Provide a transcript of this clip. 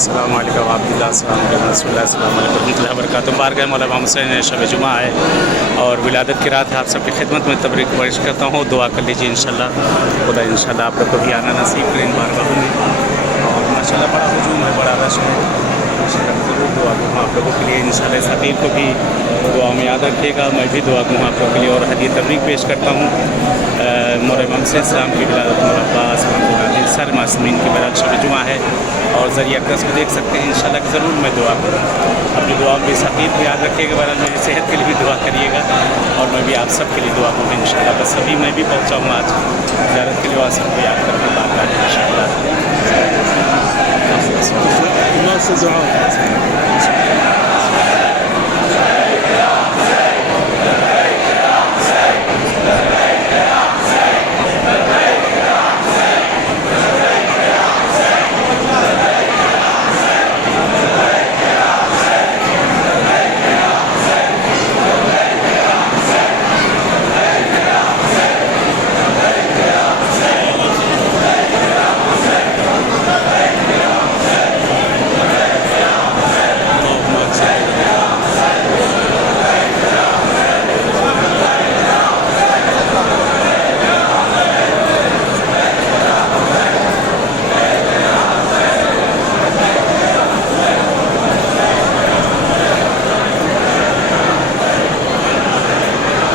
अस्सलाम वालेकुम अब्दुल्लाह अस्सलाम वालेकुम रसूलुल्लाह अस्सलाम वालेकुम रहमतुल्लाहि व बरकातुहू। बारगाह मौला इमाम हुसैन शब जुमा है और विलादत की रात है। आप सबकी खिदमत में तबरीक पेश करता हूँ। दुआ कर लीजिए इंशाल्लाह खुदा इंशाल्लाह आप लोग को भी आना नसीब करें इन बारगाहों में। और माशाल्लाह बड़ा हुजूम है, बड़ा रश है। इंशाल्लाह ज़रूर दुआ दूँ आप लोगों के लिए। इंशाल्लाह इस हबीब को भी दुआ में याद रखिएगा, मैं भी दुआ दूँ आप लोगों के लिए। और हदीया तबरीक पेश करता हूँ मौला इमाम हुसैन इस्लाम की विलादत मौला अब्बास सर मासूमीन की बरात शब जुमा है और ज़रिया अक़दस को देख सकते हैं। इंशाल्लाह ज़रूर मैं दुआ करूँ। अपनी दुआ में इस हबीब को याद रखिएगा, बहरहाल मेरी सेहत के लिए भी दुआ करिएगा और मैं भी आप सब के लिए दुआ करूँ इंशाल्लाह। बस अभी मैं भी पहुँचाऊँ आज ज़ियारत के लिए, वहाँ सबको याद करके बात करें इंशाल्लाह।